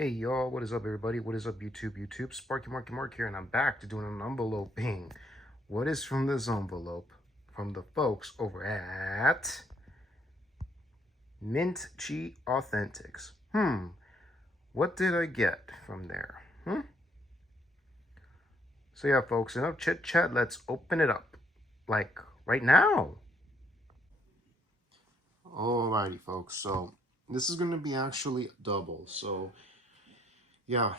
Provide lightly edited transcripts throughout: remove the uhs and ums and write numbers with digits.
Hey y'all, what is up everybody? What is up YouTube? Sparky Marky Mark here, and I'm back to doing an enveloping. What is from this envelope? From the folks over at Mintych Authentics. What did I get from there? So yeah, folks, enough chit chat. Let's open it up, like right now. Alrighty, folks. So this is gonna be actually double. So yeah,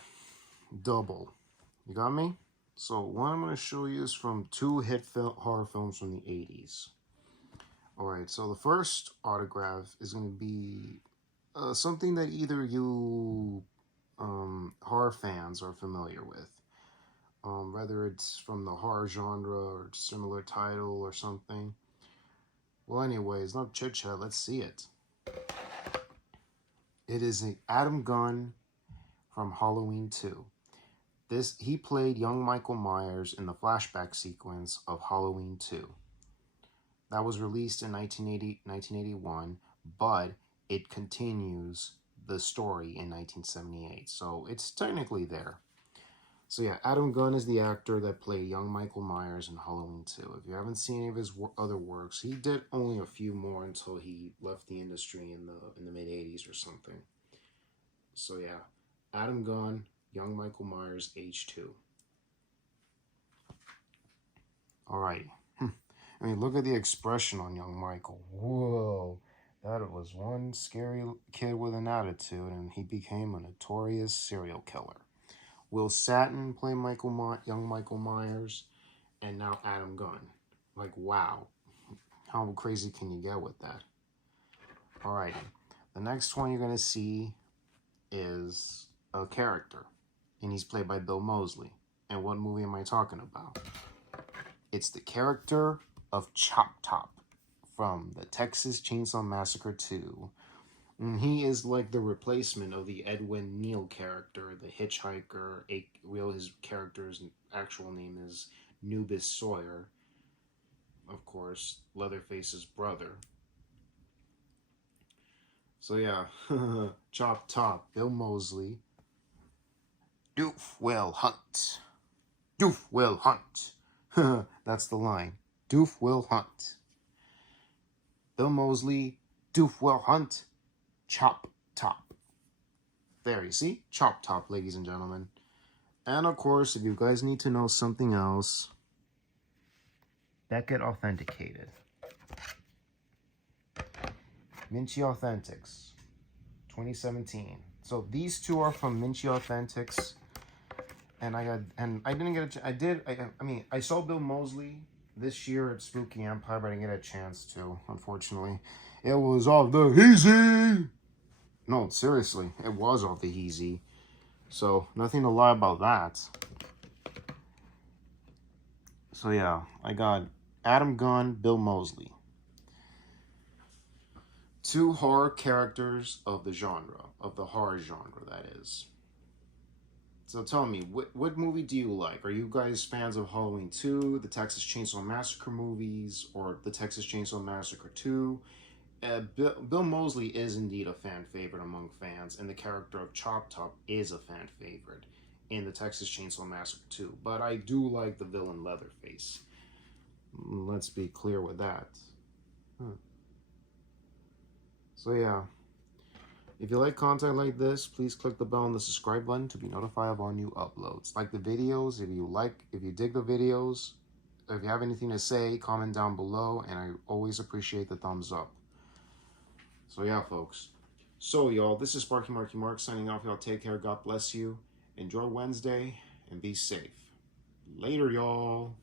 double. You got me? So one I'm going to show you is from two hit horror films from the 80s. Alright, so the first autograph is going to be something that either you horror fans are familiar with. Whether it's from the horror genre or similar title or something. Well, anyways, not chit chat, let's see it. It is Adam Gunn from Halloween 2. He played young Michael Myers in the flashback sequence of Halloween 2. That was released in 1981, but it continues the story in 1978, so it's technically there. So yeah, Adam Gunn is the actor that played young Michael Myers in Halloween 2. If you haven't seen any of his other works, he did only a few more until he left the industry in the mid-80s or something. So yeah, Adam Gunn, young Michael Myers, age 2. Alrighty. I mean, look at the expression on young Michael. Whoa. That was one scary kid with an attitude, and he became a notorious serial killer. Will Satin play young Michael Myers, and now Adam Gunn. Like, wow. How crazy can you get with that? Alrighty. The next one you're going to see is a character, and he's played by Bill Mosely. And what movie am I talking about? It's the character of ChopTop from the Texas Chainsaw Massacre 2. And he is like the replacement of the Edwin Neal character, the hitchhiker. His character's actual name is Nubis Sawyer. Of course, Leatherface's brother. So yeah, ChopTop, Bill Mosely. Doof will hunt. Doof will hunt. That's the line. Doof will hunt. Bill Mosely, Doof will hunt. ChopTop. There, you see? ChopTop, ladies and gentlemen. And of course, if you guys need to know something else, Beckett Authenticated. Mintych Authentics, 2017. So these two are from Mintych Authentics. And I saw Bill Mosely this year at Spooky Empire, but I didn't get a chance to, unfortunately. It was off the easy. No, seriously, it was off the easy. So, nothing to lie about that. So yeah, I got Adam Gunn, Bill Mosely. Two horror characters of the genre, of the horror genre, that is. So tell me, what movie do you like? Are you guys fans of Halloween 2, the Texas Chainsaw Massacre movies, or the Texas Chainsaw Massacre 2? Bill Mosely is indeed a fan favorite among fans, and the character of ChopTop is a fan favorite in the Texas Chainsaw Massacre 2. But I do like the villain Leatherface. Let's be clear with that. So yeah. If you like content like this, please click the bell and the subscribe button to be notified of our new uploads. Like the videos, if you dig the videos, if you have anything to say, comment down below, and I always appreciate the thumbs up. So yeah, folks. So y'all, this is Sparky Marky Mark signing off. Y'all take care. God bless you. Enjoy Wednesday and be safe. Later, y'all.